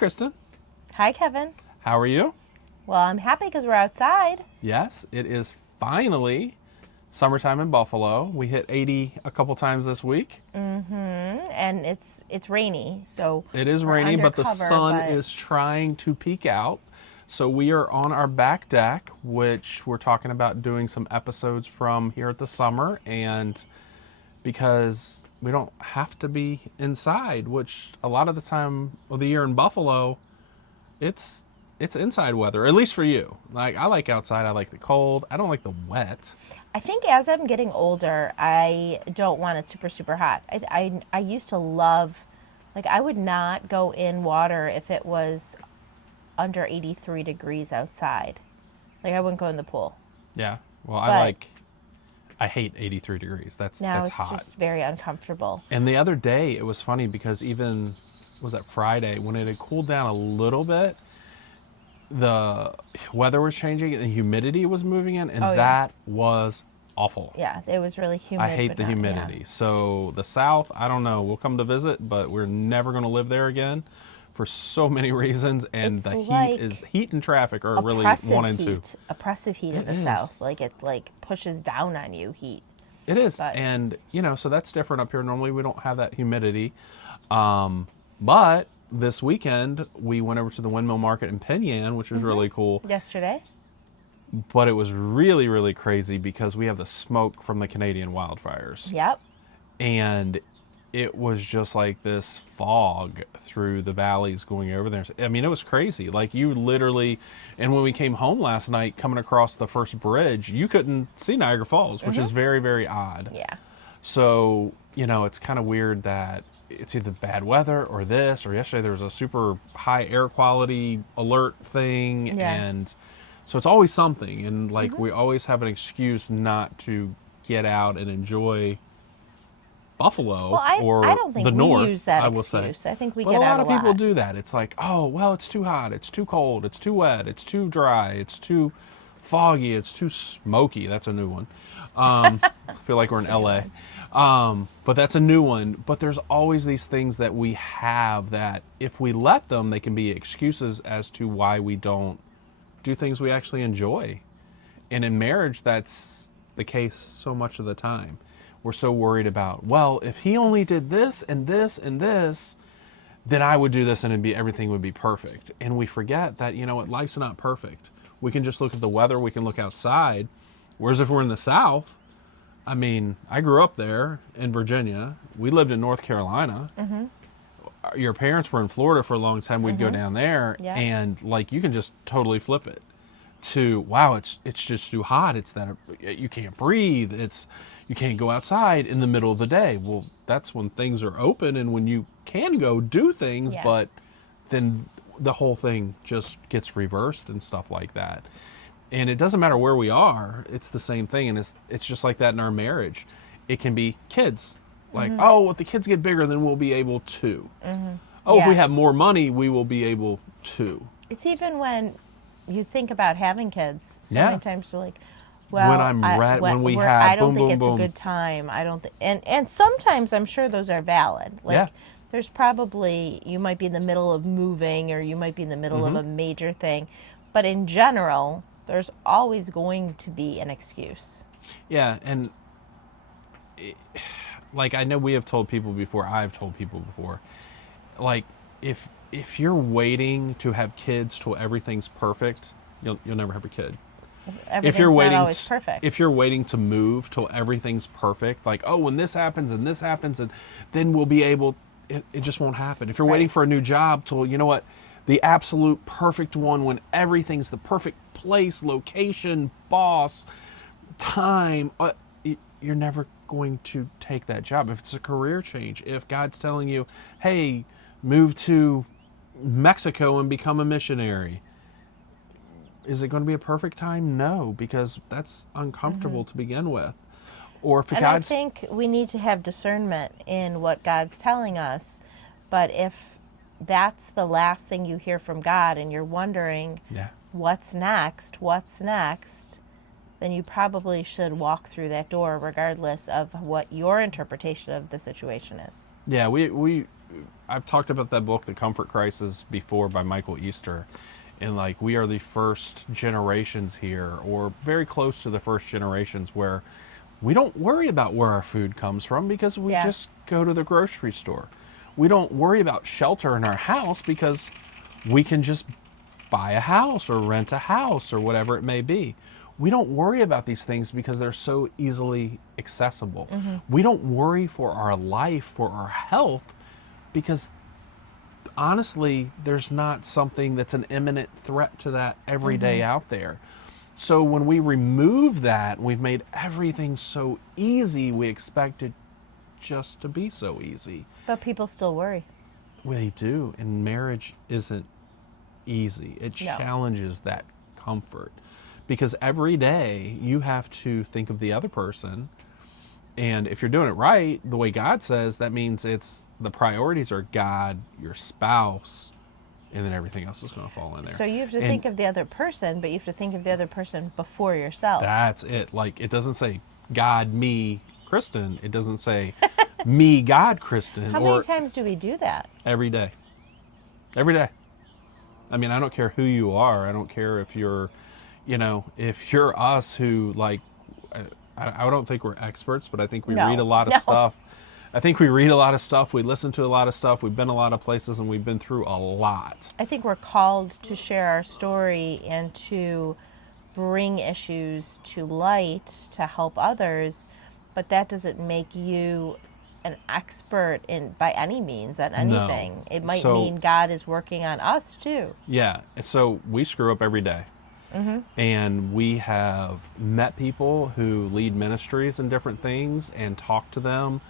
Kristen. Hi, Kevin. How are you? Well, I'm happy because we're outside. Yes, it is finally summertime in Buffalo. We hit 80 a couple times this week. And it's rainy, so It is we're rainy, but the undercover, sun but is trying to peek out. So we are on our back deck, which we're talking about doing some episodes from here at the summer. And because we don't have to be inside, which a lot of the time of the year in Buffalo, it's inside weather, at least for you. Like, I like outside. I like the cold. I don't like the wet. I think as I'm getting older, I don't want it super, super hot. I used to love, like, I would not go in water if it was under 83 degrees outside. Like, I wouldn't go in the pool. Yeah. Well, But I hate 83 degrees. That's now it's hot. just very uncomfortable. And the other day it was funny because even was that Friday when it had cooled down a little bit, the weather was changing and the humidity was moving in, and Oh, yeah. that was awful. Yeah, it was really humid. I hate but the not- yeah. humidity. So the South, I don't know. We'll come to visit, but we're never going to live there again for so many reasons. And It's the like heat and traffic are really Oppressive one and two. heat. Oppressive heat in It the is. South. Like, it pushes down on you, heat. It is, But- and so that's different up here. Normally, we don't have that humidity, but this weekend we went over to the Windmill Market in Penyan, which was really cool. Yesterday? But it was really, really crazy because we have the smoke from the Canadian wildfires, Yep. and it was just like this fog through the valleys going over there. I mean, it was crazy. Like, you literally, and when we came home last night, coming across the first bridge, you couldn't see Niagara Falls, which is very, very odd. Yeah. So, it's kind of weird that it's either bad weather or this, or yesterday there was a super high air quality alert thing. Yeah. And so it's always something. And like, we always have an excuse not to get out and enjoy Buffalo Well, or I don't think the we North, use that I will say. excuse. I think we But get a out lot a of people lot. do that. It's like, oh, well, it's too hot, it's too cold, it's too wet, it's too dry, it's too foggy, it's too smoky. That's a new one. I feel like we're in LA. But that's a new one. But there's always these things that we have that if we let them, they can be excuses as to why we don't do things we actually enjoy. And in marriage, that's the case so much of the time. We're so worried about, well, if he only did this and this and this, then I would do this and everything would be perfect. And we forget that, life's not perfect. We can just look at the weather, we can look outside. Whereas if we're in the South, I mean, I grew up there in Virginia. We lived in North Carolina. Your parents were in Florida for a long time. We'd go down there, Yeah. and like, you can just totally flip it to, wow, it's just too hot. It's that you can't breathe. You can't go outside in the middle of the day. Well, that's when things are open and when you can go do things, Yeah. but then the whole thing just gets reversed and stuff like that. And it doesn't matter where we are, it's the same thing. And it's just like that in our marriage. It can be kids. Like, oh, if the kids get bigger, then we'll be able to. Oh, if we Yeah. have more money, we will be able to. It's even when you think about having kids. So Yeah. many times you're like, well, when we we're- have I don't boom, think boom, it's boom. a good time. I don't think, and sometimes I'm sure those are valid. Like, Yeah. there's probably, you might be in the middle of moving or you might be in the middle of a major thing. But in general, there's always going to be an excuse. Yeah, and like, I know we have told people before, I've told people before, like, if you're waiting to have kids till everything's perfect, you'll never have a kid. Everything's If you're waiting, not always perfect. if you're waiting to move till everything's perfect, like, oh, when this happens and this happens, and then we'll be able, it just won't happen. If you're waiting Right. for a new job till, the absolute perfect one, when everything's the perfect place, location, boss, time, you're never going to take that job. If it's a career change, if God's telling you, hey, move to Mexico and become a missionary, is it going to be a perfect time? No, because that's uncomfortable to begin with. Or if And God's I think we need to have discernment in what God's telling us. But if that's the last thing you hear from God and you're wondering yeah, what's next, then you probably should walk through that door regardless of what your interpretation of the situation is. Yeah, I've talked about that book, The Comfort Crisis, before by Michael Easter. And like we are the first generations here, or very close to the first generations, where we don't worry about where our food comes from because we Yeah. just go to the grocery store. We don't worry about shelter in our house because we can just buy a house or rent a house or whatever it may be. We don't worry about these things because they're so easily accessible. We don't worry for our life, for our health, because honestly, there's not something that's an imminent threat to that every day out there. So when we remove that, we've made everything so easy, we expect it just to be so easy. But people still worry. They do, and marriage isn't easy. It No. challenges that comfort because every day you have to think of the other person. And if you're doing it right, the way God says, that means it's the priorities are God, your spouse, and then everything else is going to fall in there. So you have to And think of the other person, but you have to think of the other person before yourself. that's it. Like, it doesn't say God, me, Kristen. It doesn't say me, God, Kristen. How or many times do we do that? every day. Every day. I mean, I don't care who you are. I don't care if you're, if you're us who, like, I don't think we're experts, but I think we No. read a lot of No. stuff. I think we read a lot of stuff. We listen to a lot of stuff. We've been a lot of places, and we've been through a lot. I think we're called to share our story and to bring issues to light to help others, but that doesn't make you an expert in by any means at anything. It might So- mean God is working on us too. Yeah. And so we screw up every day. And we have met people who lead ministries and different things and talked to them.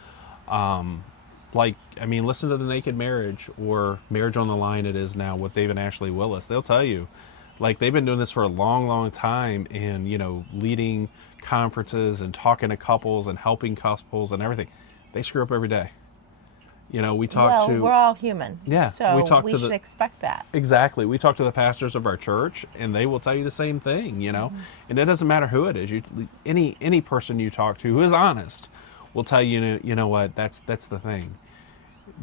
Listen to The Naked Marriage or Marriage on the Line, it is now, with Dave and Ashley Willis. They'll tell you, like, they've been doing this for a long, long time and, leading conferences and talking to couples and helping couples and everything. They screw up every day. We talk to... we're all human. Yeah, So we talk we to should the- expect that. Exactly. We talk to the pastors of our church, and they will tell you the same thing, And it doesn't matter who it is. Any person you talk to who is honest will tell you, you know what, that's the thing.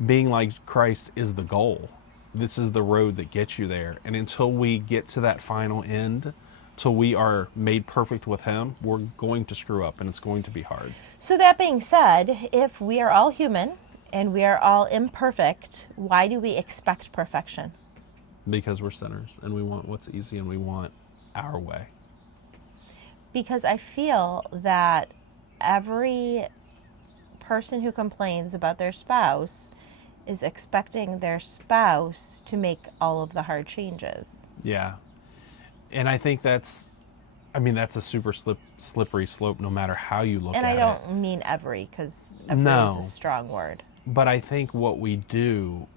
Being like Christ is the goal. This is the road that gets you there. And until we get to that final end, till we are made perfect with Him, we're going to screw up, and it's going to be hard. So that being said, if we are all human and we are all imperfect, why do we expect perfection? Because we're sinners, and we want what's easy, and we want our way. Because I feel that every person who complains about their spouse is expecting their spouse to make all of the hard changes. Yeah. And I think that's a super slippery slope no matter how you look And at I it. don't mean every, because every No. is a strong word. But I think what we do,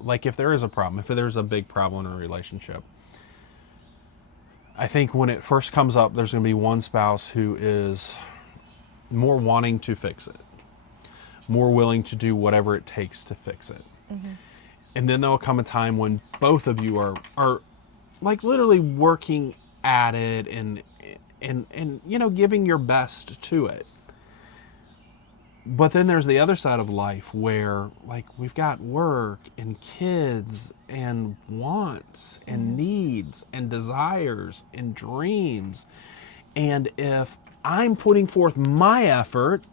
like if there is a problem, if there's a big problem in a relationship, I think when it first comes up, there's going to be one spouse who is more wanting to fix it, more willing to do whatever it takes to fix it. And then there'll come a time when both of you are like literally working at it and giving your best to it. But then there's the other side of life where, like, we've got work and kids and wants and needs and desires and dreams. And if I'm putting forth my effort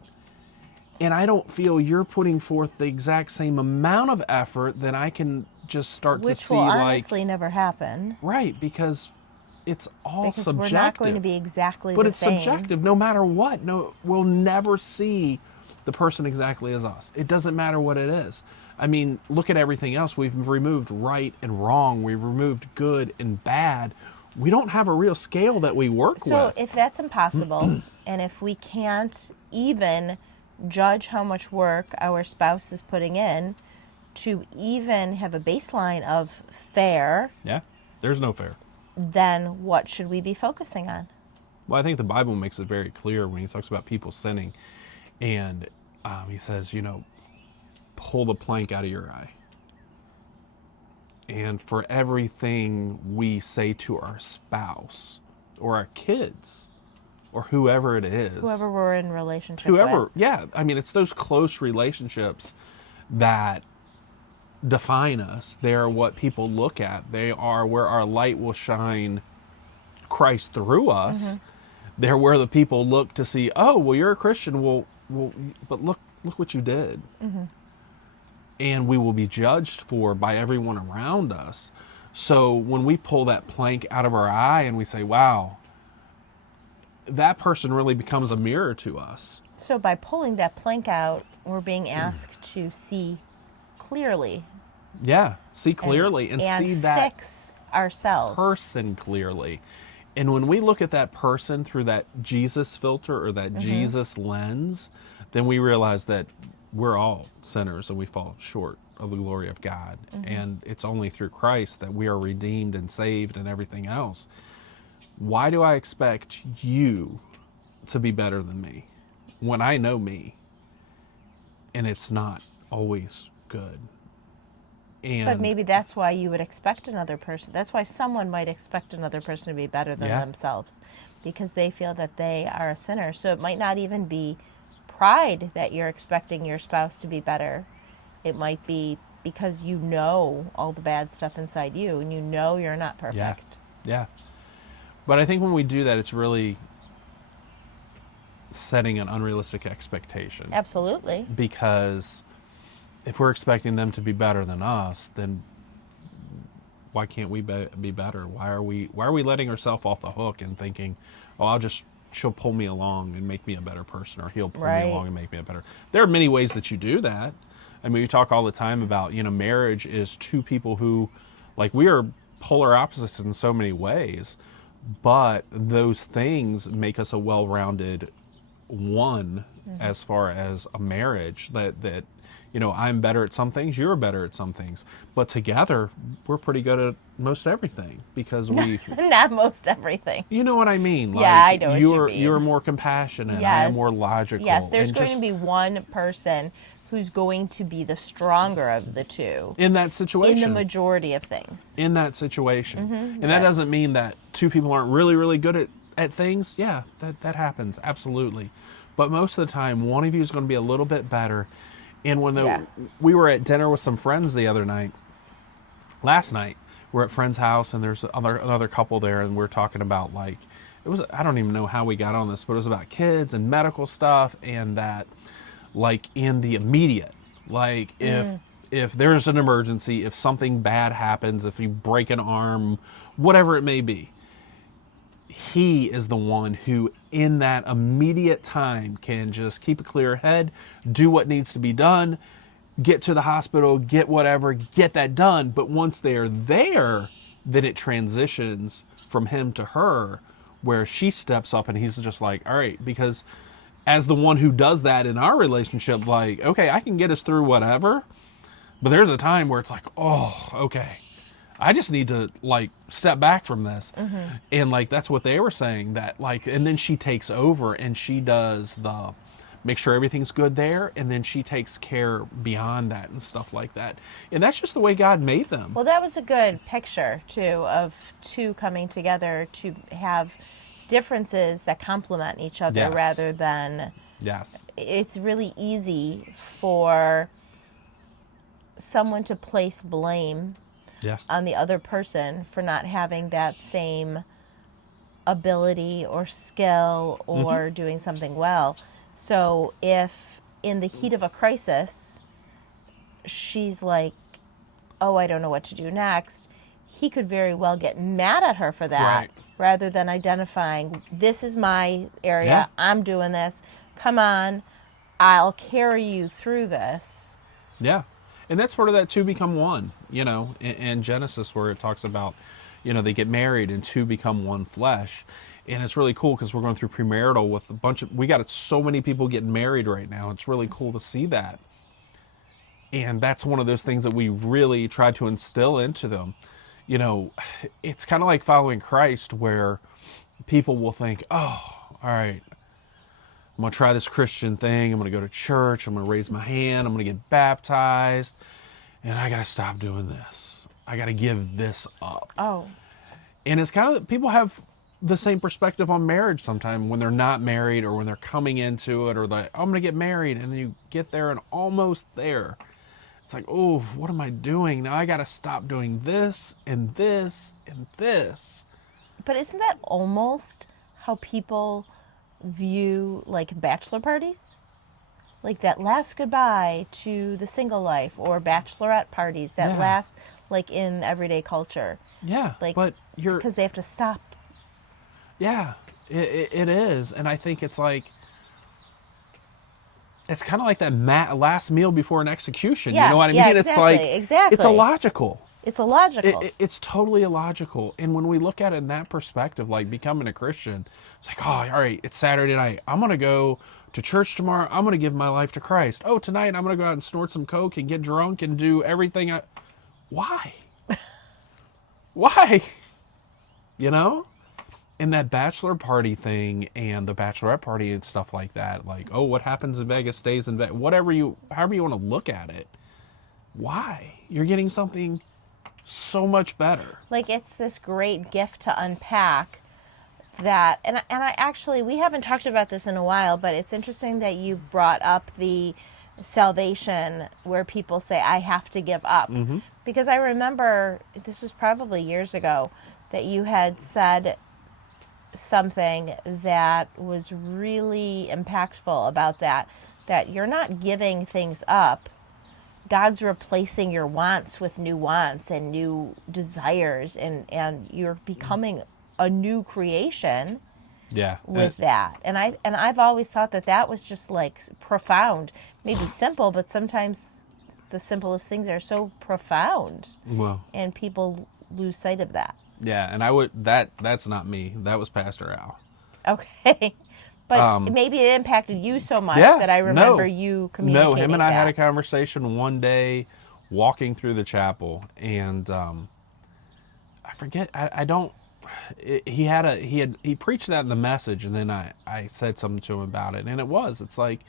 and I don't feel you're putting forth the exact same amount of effort, then I can just start Which to see, will like, honestly never happen. right, because it's all Because subjective. we're not going to be exactly But the it's same. subjective no matter what. No, we'll never see the person exactly as us. It doesn't matter what it is. I mean, look at everything else. We've removed right and wrong. We've removed good and bad. We don't have a real scale that we work So with. if that's impossible, and if we can't even judge how much work our spouse is putting in to even have a baseline of fair, Yeah, there's no fair. then what should we be focusing on? Well, I think the Bible makes it very clear when he talks about people sinning. And he says, pull the plank out of your eye. And for everything we say to our spouse or our kids or whoever it is. Whoever we're in relationship Whoever, with. yeah. I mean, it's those close relationships that define us. They are what people look at. They are where our light will shine Christ through us. They're where the people look to see, oh, well, you're a Christian. Well, but look what you did. And we will be judged for by everyone around us. So when we pull that plank out of our eye and we say, wow, that person really becomes a mirror to us. So by pulling that plank out, we're being asked to see clearly. Yeah, see clearly and see that fix ourselves. person clearly. And when we look at that person through that Jesus filter or that Jesus lens, then we realize that we're all sinners and we fall short of the glory of God. And it's only through Christ that we are redeemed and saved and everything else. Why do I expect you to be better than me when I know me? And it's not always good. And But maybe that's why you would expect another person. That's why someone might expect another person to be better than themselves, because they feel that they are a sinner. So it might not even be pride that you're expecting your spouse to be better. It might be because you know all the bad stuff inside you and you know you're not perfect. Yeah. But I think when we do that, it's really setting an unrealistic expectation. Absolutely. Because if we're expecting them to be better than us, then why can't we be better? Why are we letting ourselves off the hook and thinking, oh, she'll pull me along and make me a better person, or he'll pull me along and make me a better. There are many ways that you do that. I mean, we talk all the time about, marriage is two people who, like, we are polar opposites in so many ways, but those things make us a well-rounded one as far as a marriage that I'm better at some things, you're better at some things, but together we're pretty good at most everything because we not most everything. You know what I mean? Like, yeah, I know what you mean. You're more compassionate. Yes. I am more logical. Yes, there's going to be one person who's going to be the stronger of the two in that situation. In the majority of things. In that situation. And that doesn't mean that two people aren't really, really good at things. Yeah, that happens. Absolutely. But most of the time, one of you is going to be a little bit better. And when we were at dinner with some friends last night, we're at a friend's house and there's another couple there, and we're talking about, like, I don't even know how we got on this, but it was about kids and medical stuff, and that, like, in the immediate, like, if there's an emergency, if something bad happens, if you break an arm, whatever it may be, he is the one who in that immediate time can just keep a clear head, do what needs to be done, get to the hospital, get whatever, get that done. But once they're there, then it transitions from him to her, where she steps up and he's just like, all right, because as the one who does that in our relationship, like, okay, I can get us through whatever, but there's a time where it's like, oh, okay, I just need to, like, step back from this. And, like, that's what they were saying, that, like, and then she takes over and she does make sure everything's good there, and then she takes care beyond that and stuff like that. And that's just the way God made them. Well, that was a good picture, too, of two coming together to have differences that complement each other rather than... Yes. It's really easy for someone to place blame on the other person for not having that same ability or skill or doing something well. So if in the heat of a crisis, she's like, oh, I don't know what to do next, he could very well get mad at her for that rather than identifying, this is my area, I'm doing this, come on, I'll carry you through this. Yeah. And that's part of that two become one, in Genesis, where it talks about, they get married and two become one flesh. And it's really cool because we're going through premarital with we got so many people getting married right now. It's really cool to see that. And that's one of those things that we really try to instill into them. It's kind of like following Christ, where people will think, oh, all right, I'm going to try this Christian thing. I'm going to go to church. I'm going to raise my hand. I'm going to get baptized. And I got to stop doing this. I got to give this up. Oh. And it's kind of, people have the same perspective on marriage sometimes when they're not married or when they're coming into it, or like, oh, I'm going to get married. And then you get there and almost there. it's like, oh, what am I doing? Now I got to stop doing this and this and this. But isn't that almost how people view like bachelor parties? Like that last goodbye to the single life, or bachelorette parties that Yeah. last like in everyday culture. Yeah, Like, but you're, because they have to stop. yeah, it is. And I think it's like, it's kind of like that last meal before an execution. You know what I Yeah, mean? It's like, exactly. it's illogical. It's illogical. It's totally illogical. And when we look at it in that perspective, like becoming a Christian, it's like, oh, all right, it's Saturday night. I'm going to go to church tomorrow. I'm going to give my life to Christ. Oh, tonight I'm going to go out and snort some coke and get drunk and do everything. Why? Why? You know? And that bachelor party thing and the bachelorette party and stuff like that, like, oh, what happens in Vegas stays in Vegas, however you want to look at it. Why? You're getting something so much better. Like, it's this great gift to unpack that, and I actually, we haven't talked about this in a while, but it's interesting that you brought up the salvation where people say, I have to give up. Because I remember, this was probably years ago, that you had said something that was really impactful about that you're not giving things up. God's replacing your wants with new wants and new desires, and you're becoming a new creation Yeah. with that. And I've always thought that was just like profound, maybe simple, but sometimes the simplest things are so profound, Well, and people lose sight of that. yeah, and that's not me. That was Pastor Al. Okay. But maybe it impacted you so much Yeah, that I remember no. you communicating No, him and I that. had a conversation one day walking through the chapel, and I forget, I don't, he preached that in the message, and then I said something to him about it, and it's like,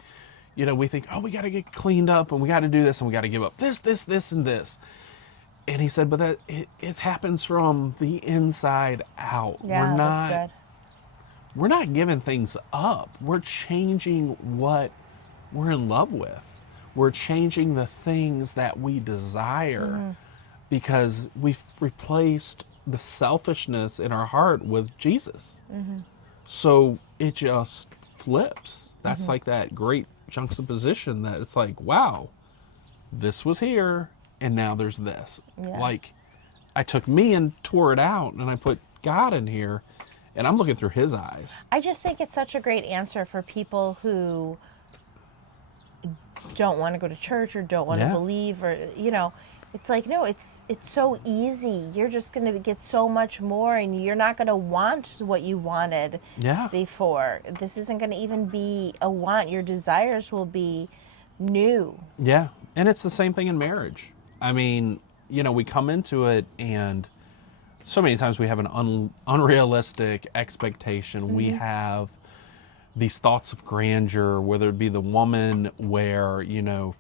you know, we think, oh, we got to get cleaned up, and we got to do this, and we got to give up this, and this. And he said, but that it happens from the inside out. Yeah, that's good. We're not giving things up. We're changing what we're in love with. We're changing the things that we desire because we've replaced the selfishness in our heart with Jesus. So it just flips. That's like that great juxtaposition that it's like, wow, this was here and now there's this. Yeah. Like, I took me and tore it out, and I put God in here, and I'm looking through his eyes. I just think it's such a great answer for people who don't want to go to church or don't want to believe, or, you know, it's like, no, it's so easy. You're just going to get so much more, and you're not going to want what you wanted before. This isn't going to even be a want. Your desires will be new. Yeah. And it's the same thing in marriage. I mean, you know, we come into it, and so many times we have an unrealistic expectation. We have these thoughts of grandeur, whether it be the woman where, you know,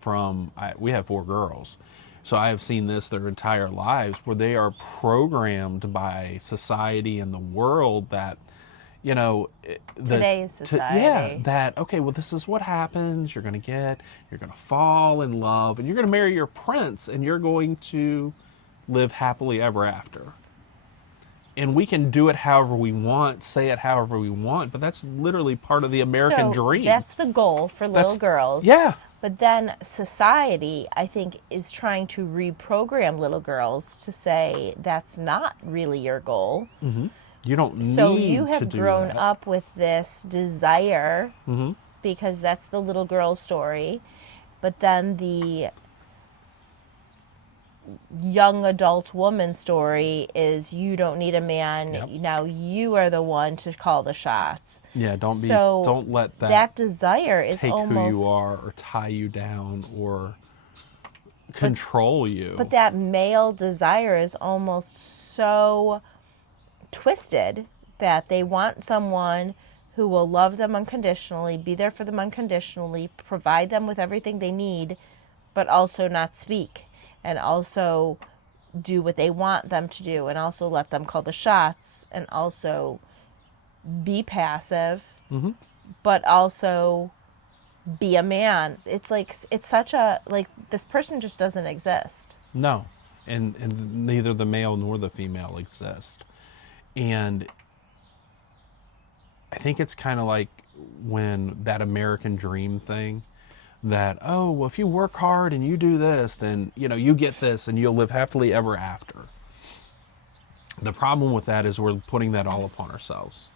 we have 4 girls. So I have seen this their entire lives, where they are programmed by society and the world that, you know, Today's society. that, okay, well, this is what happens. You're going to fall in love, and you're going to marry your prince, and you're going to live happily ever after. And we can do it however we want, say it however we want, but that's literally part of the American dream. That's the goal for little girls. Yeah. But then society, I think, is trying to reprogram little girls to say that's not really your goal. Mm-hmm. You don't need So you have to do grown that. up with this desire because that's the little girl story. But then the young adult woman story is you don't need a man. Yep. Now you are the one to call the shots. Yeah, don't let that desire is take almost who you are or tie you down or control you. But that male desire is almost so twisted that they want someone who will love them unconditionally, be there for them unconditionally, provide them with everything they need, but also not speak, and also do what they want them to do, and also let them call the shots, and also be passive, but also be a man. It's like, it's such a, like, this person just doesn't exist. No, and neither the male nor the female exist. And I think it's kind of like when that American dream thing, that, oh, well, if you work hard and you do this, then, you get this and you'll live happily ever after. The problem with that is we're putting that all upon ourselves.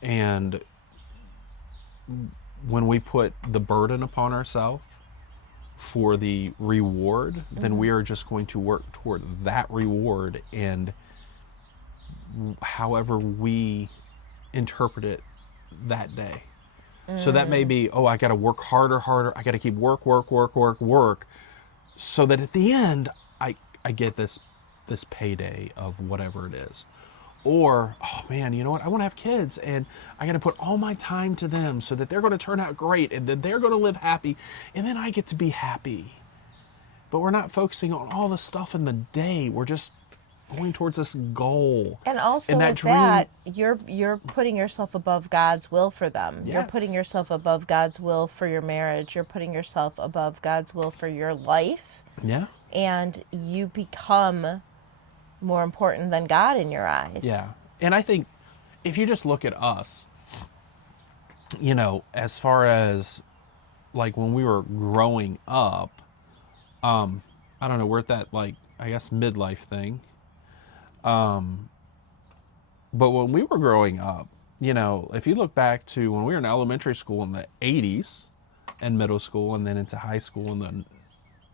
And when we put the burden upon ourselves for the reward, then we are just going to work toward that reward, and however we interpret it that day. So that may be, oh, I got to work harder. I got to keep work, so that at the end I get this payday of whatever it is. Or, oh man, you know what? I want to have kids, and I got to put all my time to them so that they're going to turn out great, and that they're going to live happy, and then I get to be happy. But we're not focusing on all the stuff in the day. We're just going towards this goal. And also and with that, you're putting yourself above God's will for them. Yes. You're putting yourself above God's will for your marriage. You're putting yourself above God's will for your life. Yeah. And you become more important than God in your eyes. Yeah. And I think if you just look at us, as far as like when we were growing up, I don't know, we're at that, like, I guess midlife thing. But when we were growing up, if you look back to when we were in elementary school in the 80s and middle school, and then into high school in the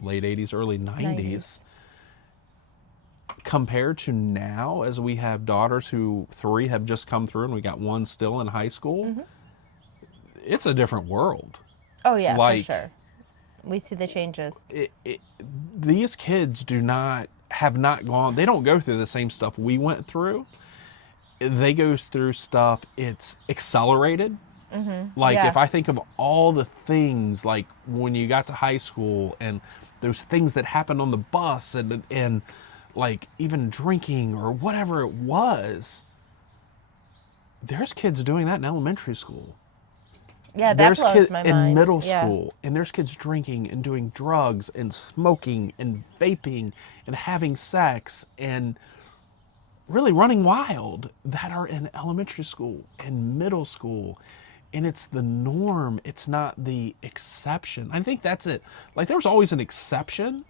late 80s, early 90s, compared to now, as we have daughters who 3 have just come through and we got 1 still in high school, it's a different world. Oh yeah, Like, for sure. We see the changes. These kids have not gone, they don't go through the same stuff we went through. They go through stuff, it's accelerated. Like, Yeah. if I think of all the things, like when you got to high school and those things that happened on the bus, and like even drinking or whatever it was, there's kids doing that in elementary school. Yeah, that There's blows kids my in mind. middle Yeah. school, and there's kids drinking and doing drugs and smoking and vaping and having sex and really running wild, that are in elementary school and middle school. And it's the norm. It's not the exception. I think that's it. Like, there was always an exception.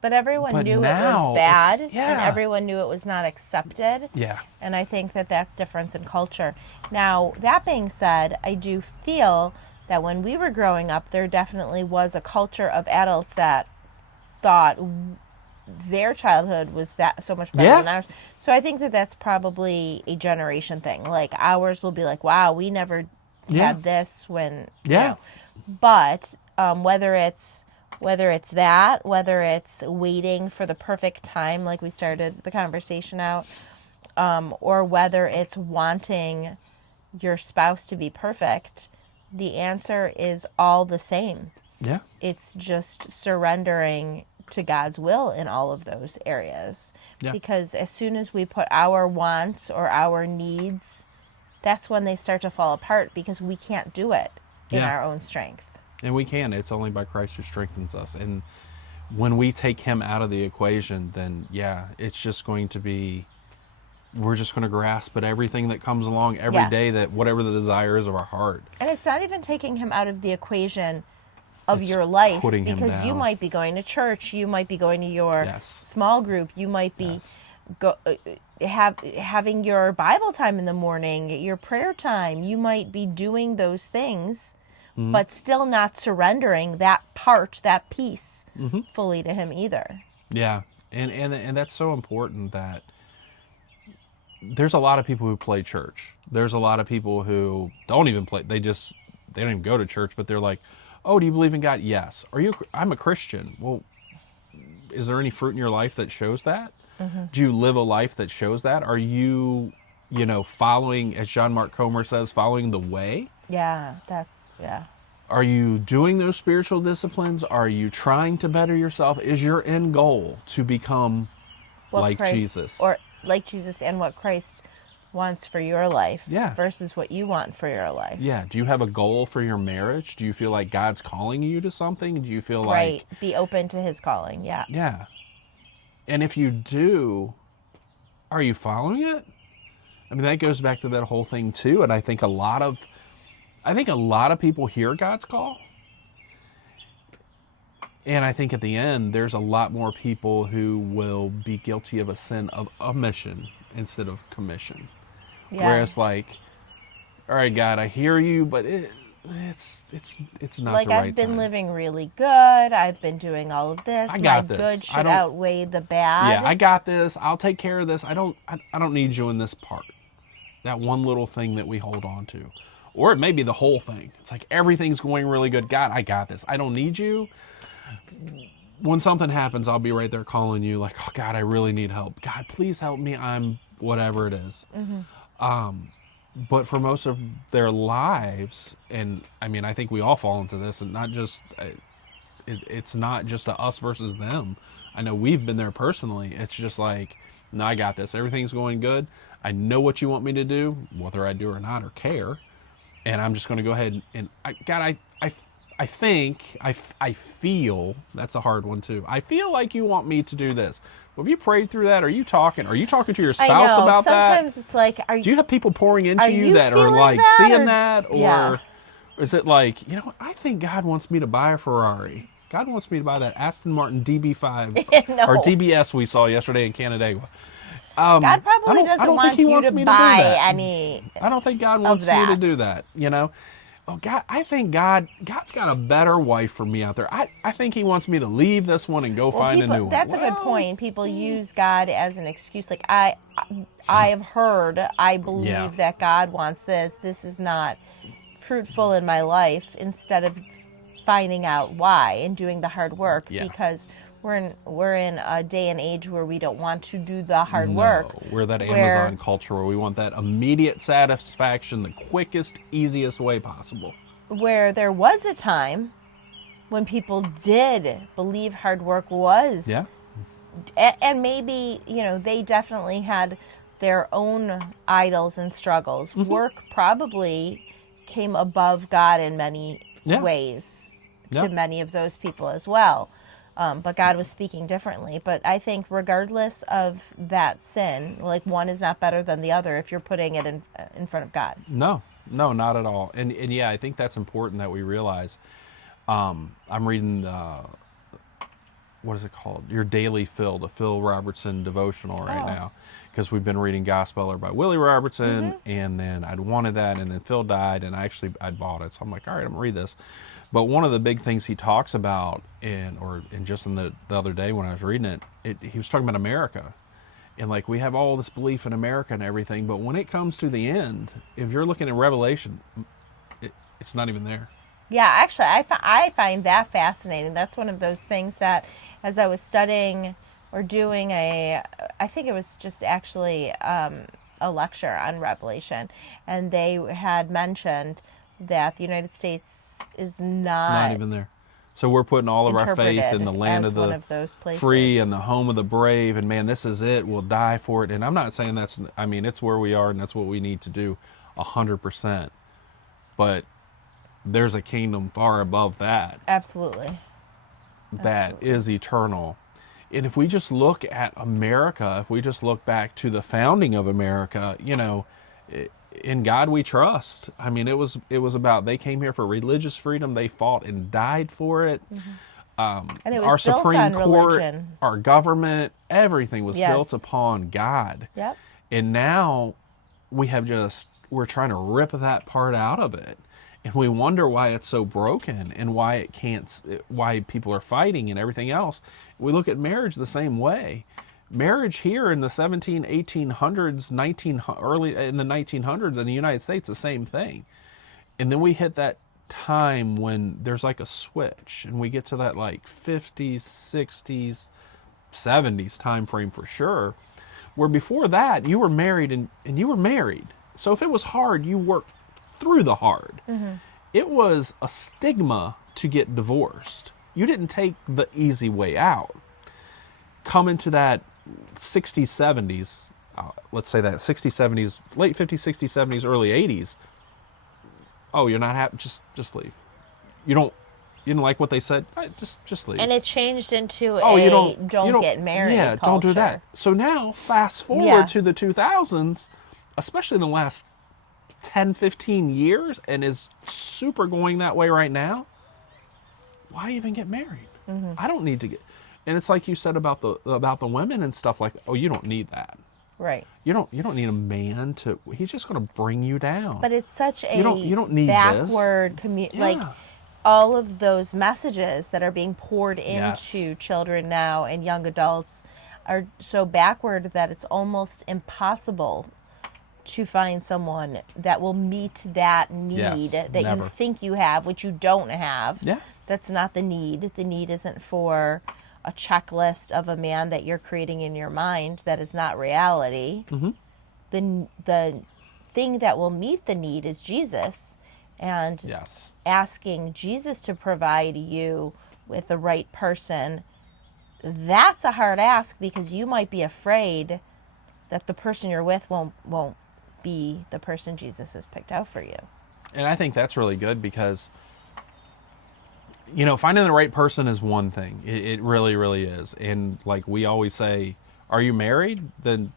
But everyone But knew it now was bad, it's- and yeah. everyone knew it was not accepted. Yeah. And I think that that's difference in culture. Now, that being said, I do feel that when we were growing up, there definitely was a culture of adults that thought their childhood was that so much better Yeah. than ours. So I think that that's probably a generation thing. Like, ours will be like, wow, we never Yeah. had this when, Yeah. But whether it's that, whether it's waiting for the perfect time, like we started the conversation out, or whether it's wanting your spouse to be perfect, the answer is all the same. Yeah. It's just surrendering to God's will in all of those areas. Yeah. Because as soon as we put our wants or our needs, that's when they start to fall apart, because we can't do it in Yeah. our own strength. And we can. It's only by Christ who strengthens us. And when we take him out of the equation, then yeah, it's just going to be, we're just going to grasp at everything that comes along every Yeah. day, that whatever the desire is of our heart. And it's not even taking him out of the equation of It's your life, putting him because you down. might be going to church, you might be going to your Yes. small group, you might be Yes. having your Bible time in the morning, your prayer time. You might be doing those things, Mm-hmm. but still not surrendering that part, that piece, Mm-hmm. fully to him either. Yeah. And that's so important, that there's a lot of people who play church. There's a lot of people who don't even play. They don't even go to church, but they're like, oh, do you believe in God? Yes. I'm a Christian. Well, is there any fruit in your life that shows that? Do you live a life that shows that? Are you, following, as John Mark Comer says, following the way? Yeah, Are you doing those spiritual disciplines? Are you trying to better yourself? Is your end goal to become what like Christ, Jesus? or like Jesus, and what Christ wants for your life Yeah. versus what you want for your life. Yeah. Do you have a goal for your marriage? Do you feel like God's calling you to something? Do you feel Right. like, Be open to his calling. Yeah. yeah. And if you do, are you following it? I mean, that goes back to that whole thing too. And I think a lot of people hear God's call. And I think at the end, there's a lot more people who will be guilty of a sin of omission instead of commission. Yeah. Whereas, like, all right, God, I hear you, but it's not like the right I've been time. living really good. I've been doing all of this. I got My this. good I should don't- outweigh the bad. Yeah, I got this. I'll take care of this. I don't need you in this part. That one little thing that we hold on to. Or it may be the whole thing. It's like everything's going really good. God, I got this. I don't need you. When something happens, I'll be right there calling you like, oh God, I really need help. God, please help me. I'm whatever it is. But for most of their lives, and I mean, I think we all fall into this, and not just, it's not just a us versus them. I know we've been there personally. It's just like, no, I got this. Everything's going good. I know what you want me to do, whether I do or not or care. And I'm just going to go ahead and I feel, that's a hard one too. I feel like you want me to do this. Well, have you prayed through that? Are you talking to your spouse I know. about Sometimes that? it's like, Do you have people pouring into are you you that are feeling like that, seeing or- that? Or Yeah. is it like, you know, I think God wants me to buy a Ferrari. God wants me to buy that Aston Martin DB5 No. or DBS we saw yesterday in Canandaigua. God I probably don't doesn't think want he you wants to me to do buy that. any. I don't think God wants me to that. do that, you know? Oh, God, I think God's got a better wife for me out there. I think he wants me to leave this one and go find a new one. That's a good Well, point. People use God as an excuse. Like I have heard, I believe Yeah. that God wants this. This is not fruitful in my life. Instead of finding out why and doing the hard work, Yeah. because we're in a day and age where we don't want to do the hard work. No, we're that where- Amazon culture where we want that immediate satisfaction the quickest, easiest way possible. Where there was a time when people did believe hard work was. Yeah. And maybe, you know, they definitely had their own idols and struggles. Mm-hmm. Work probably came above God in many Yeah. ways Yeah. to many of those people as well. But God was speaking differently. But I think regardless of that sin, like one is not better than the other if you're putting it in front of God. No, not at all. And yeah, I think that's important that we realize. I'm reading, what is it called? Your Daily Fill, the Phil Robertson devotional right now. Because we've been reading Gospeller by Willie Robertson, and then I'd wanted that, and then Phil died, and I'd bought it. So I'm like, all right, I'm going to read this. But one of the big things he talks about, and just in the other day when I was reading it, he was talking about America. And like, we have all this belief in America and everything, but when it comes to the end, if you're looking at Revelation, it's not even there. Yeah, actually, I find that fascinating. That's one of those things that, as I was studying or doing I think it was just actually a lecture on Revelation, and they had mentioned that the United States is Not even there. So we're putting all of our faith in the land as of one the of those places. free and the home of the brave, and man, this is it. We'll die for it. And I'm not saying it's where we are, and that's what we need to do 100%. But there's a kingdom far above that. Absolutely. That is eternal. And if we just look at America, if we just look back to the founding of America, you know, in God we trust. I mean, it was about, they came here for religious freedom. They fought and died for it. And it was Our built Supreme on Court, religion. our government, everything was Yes. built upon God. Yep. And now we're trying to rip that part out of it. And we wonder why it's so broken and why why people are fighting and everything else. We look at marriage the same way. Marriage here in the 1800s, early in the 1900s in the United States, the same thing. And then we hit that time when there's like a switch and we get to that like 50s, 60s, 70s time frame for sure, where before that you were married and you were married. So if it was hard, you worked through the hard. It was a stigma to get divorced. You didn't take the easy way out. Come into that 60s, 70s, let's say that 60s, 70s, late 50s, 60s, 70s, early 80s. Oh, you're not happy? Just leave. You don't, you didn't like what they said? Just leave. And it changed into Oh, you don't get married Yeah, culture. don't do that. So now, fast forward Yeah. to the 2000s, especially in the last 10, 15 years, and is super going that way right now. Why even get married? I don't need to get. And it's like you said about the women and stuff like that. Oh, you don't need that. Right. You don't need a man to. He's just going to bring you down. But it's such a You don't need backward this. like Yeah. all of those messages that are being poured Yes. into children now and young adults are so backward that it's almost impossible to find someone that will meet that need Yes, that never. you think you have, which you don't have. Yeah. That's not the need. The need isn't for a checklist of a man that you're creating in your mind that is not reality. Mm-hmm. The thing that will meet the need is Jesus. And Yes. asking Jesus to provide you with the right person, that's a hard ask because you might be afraid that the person you're with won't be the person Jesus has picked out for you. And I think that's really good because, finding the right person is one thing. It really, really is. And like we always say, are you married? Then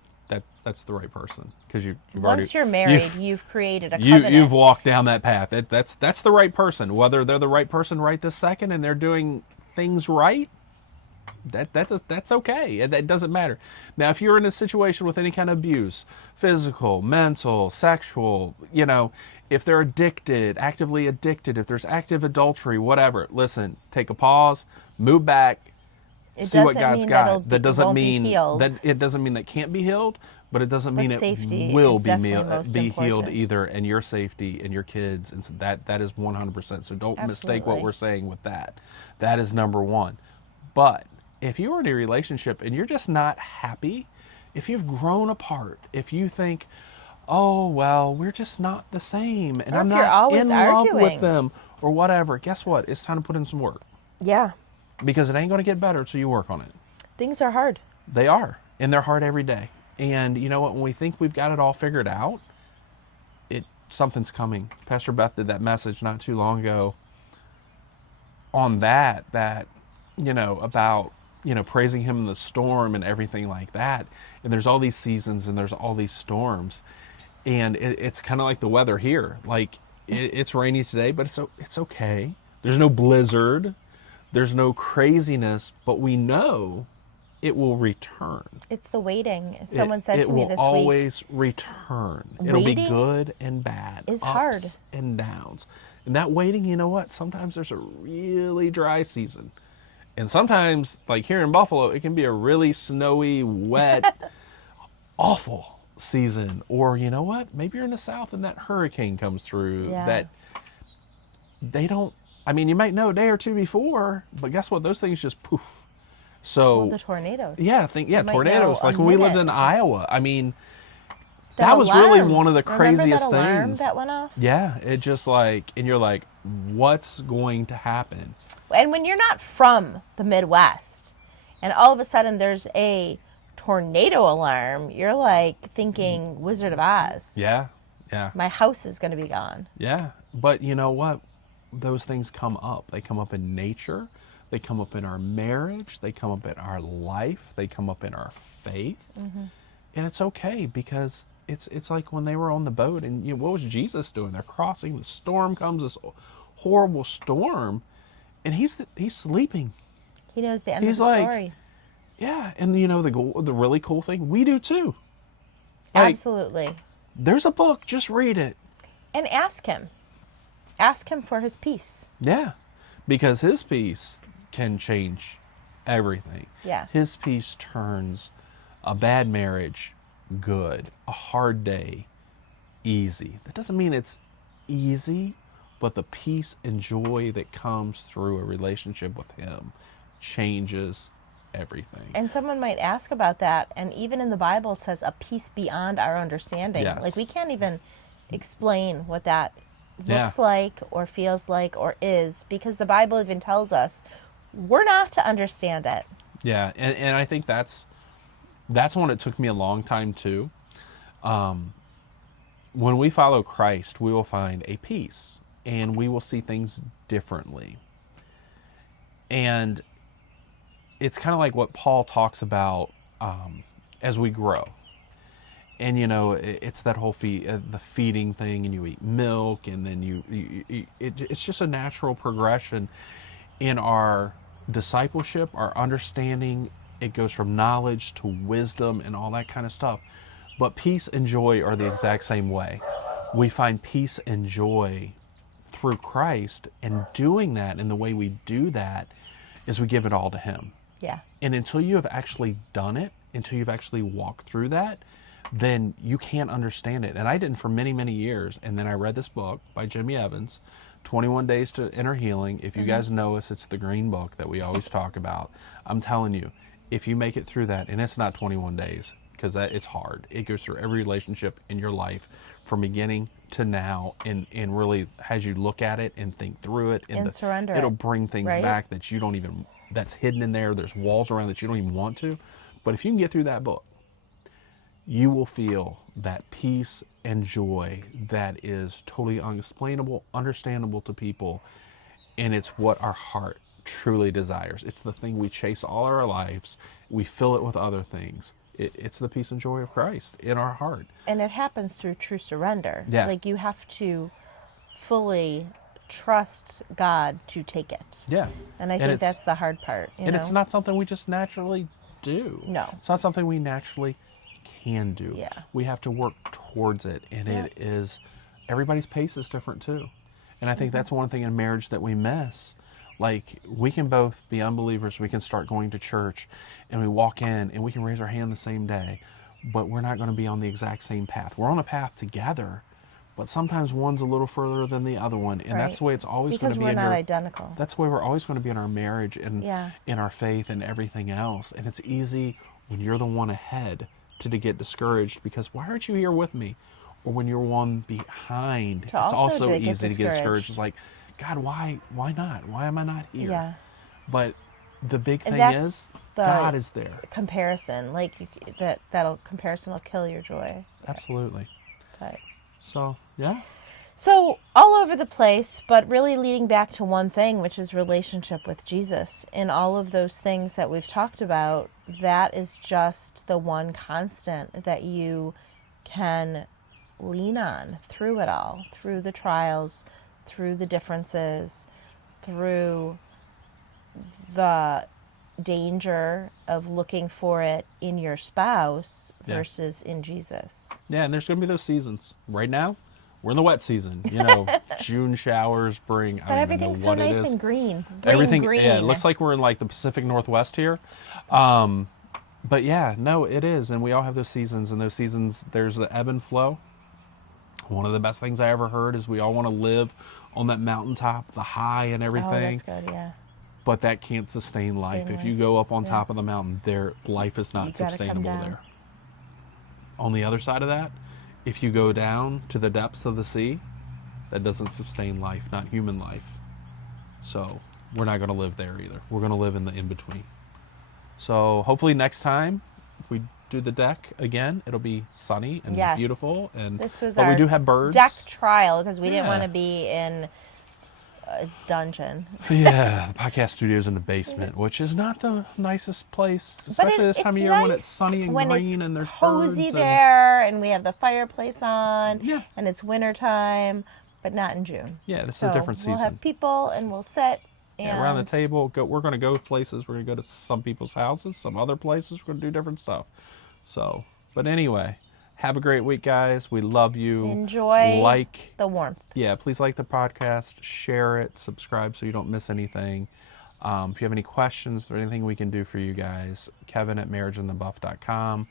that's the right person because you've already. Once you're married, you've created a covenant. You've walked down that path. That's the right person. Whether they're the right person right this second and they're doing things right, that's okay. That doesn't matter. Now, if you're in a situation with any kind of abuse, physical, mental, sexual, if they're addicted, actively addicted, if there's active adultery, whatever, listen, take a pause, move back, see what God's got. That doesn't mean that it doesn't mean that can't be healed, but it doesn't mean safety it will is be definitely most healed important. either, and your safety and your kids, and so that is 100%. So don't mistake what Absolutely. we're saying with that. That is number one. But if you're in a relationship and you're just not happy, if you've grown apart, if you think, oh, well, we're just not the same, and Or I'm if you're not always in love arguing. with them, or whatever, guess what? It's time to put in some work. Yeah. Because it ain't going to get better until you work on it. Things are hard. They are, and they're hard every day. And you know what? When we think we've got it all figured out, something's coming. Pastor Beth did that message not too long ago on that about praising him in the storm and everything like that. And there's all these seasons and there's all these storms, and it's kind of like the weather here. Like it's rainy today, but it's okay. There's no blizzard, there's no craziness, but we know it will return. It's the waiting. Someone said to me this It will week. always return. It'll be Waiting good and bad. is ups hard. and downs. And that waiting, you know what? Sometimes there's a really dry season. And sometimes, like here in Buffalo, it can be a really snowy, wet, awful season. Or you know what? Maybe you're in the South and that hurricane comes through. Yeah. That they don't, you might know a day or two before, but guess what? Those things just poof. So The tornadoes. yeah, You might tornadoes. know Like a when we lived minute. in Iowa. That was really one of the craziest Remember that alarm things. that went off? Yeah, it just and you're like, what's going to happen? And when you're not from the Midwest and all of a sudden there's a tornado alarm, you're like thinking Wizard of Oz. Yeah, yeah, My house is going to be gone. yeah. But you know what? Those things come up. They come up in nature. They come up in our marriage. They come up in our life. They come up in our faith. Mm-hmm. And it's okay because it's like when they were on the boat and what was Jesus doing? They're crossing. The storm comes, this horrible storm, and he's sleeping. He knows the end He's of the like, story. Yeah, and the really cool thing, we do too. Like, Absolutely. there's a book, just read it. And ask him. Ask him for his peace. Yeah, because his peace can change everything. Yeah. His peace turns a bad marriage good, a hard day easy. That doesn't mean it's easy, but the peace and joy that comes through a relationship with him changes everything. And someone might ask about that. And even in the Bible, it says a peace beyond our understanding. Yes. Like we can't even explain what that Yeah. looks like or feels like or is, because the Bible even tells us we're not to understand it. Yeah, and I think that's that's one it took me a long time too. When we follow Christ, we will find a peace and we will see things differently. And it's kind of like what Paul talks about as we grow. And it's that whole the feeding thing, and you eat milk, and then it's just a natural progression in our discipleship, our understanding. It goes from knowledge to wisdom and all that kind of stuff. But peace and joy are the exact same way. We find peace and joy through Christ, and doing that, and the way we do that is we give it all to Him. Yeah. And until you have actually done it, until you've actually walked through that, then you can't understand it. And I didn't for many, many years. And then I read this book by Jimmy Evans, 21 Days to Inner Healing. If you guys know us, it's the green book that we always talk about. I'm telling you, if you make it through that, and it's not 21 days, because it's hard. It goes through every relationship in your life from beginning to now, and really has you look at it and think through it. And surrender It'll it, bring things right? back that you don't even, that's hidden in there. There's walls around that you don't even want to. But if you can get through that book, you will feel that peace and joy that is totally unexplainable, understandable to people. And it's what our heart truly desires. It's the thing we chase all our lives. We fill it with other things. It's the peace and joy of Christ in our heart. And it happens through true surrender. Yeah. Like, you have to fully trust God to take it. Yeah. And I think that's the hard part. And it's not something we just naturally do. No. It's not something we naturally can do. Yeah. We have to work towards it. And it is, everybody's pace is different too. And I think that's one thing in marriage that we miss. Like, we can both be unbelievers. We can start going to church and we walk in and we can raise our hand the same day, but we're not going to be on the exact same path. We're on a path together, but sometimes one's a little further than the other one. And that's the way it's always going to be. Because we're not identical. That's the way we're always going to be in our marriage and Yeah. in our faith and everything else. And it's easy when you're the one ahead to get discouraged because why aren't you here with me? Or when you're one behind, it's also easy to get discouraged. It's like, God, why not? Why am I not here? Yeah. But the big thing is, the God is there. Comparison, like comparison will kill your joy. Absolutely. But So, yeah. so all over the place, but really leading back to one thing, which is relationship with Jesus. In all of those things that we've talked about, that is just the one constant that you can lean on through it all, through the trials, through the differences, through the danger of looking for it in your spouse versus in Jesus. Yeah, and there's going to be those seasons. Right now, we're in the wet season. June showers bring, But everything's so nice and green. Green. Yeah, it looks like we're in like the Pacific Northwest here. But yeah, no, it is. And we all have those seasons, and those seasons, there's the ebb and flow. One of the best things I ever heard is we all want to live on that mountaintop, the high and everything. Oh, that's good, yeah. But that can't sustain life. If you go up on top of the mountain, life is not sustainable there. On the other side of that, if you go down to the depths of the sea, that doesn't sustain life, not human life. So we're not going to live there either. We're going to live in the in-between. So hopefully next time we do the deck again, it'll be sunny and beautiful. And this was but our we do have birds. Deck trial because we didn't want to be in a dungeon. Yeah, the podcast studio's in the basement, which is not the nicest place, especially this time of year when it's sunny and green and there's cozy birds there, and we have the fireplace on, Yeah. and it's wintertime, but not in June. Yeah, this is a different season. We'll have people, and we'll sit. And around the table. We're going to go places. We're going to go to some people's houses, some other places. We're going to do different stuff. So, but anyway, have a great week, guys. We love you. Enjoy the warmth. Yeah, please like the podcast, share it, subscribe so you don't miss anything. If you have any questions or anything we can do for you guys, Kevin@marriageandthebuff.com.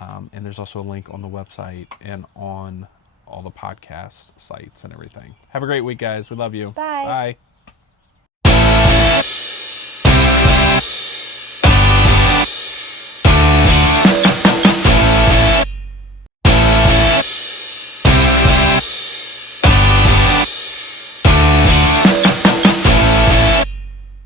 And there's also a link on the website and on all the podcast sites and everything. Have a great week, guys. We love you. Bye. Bye.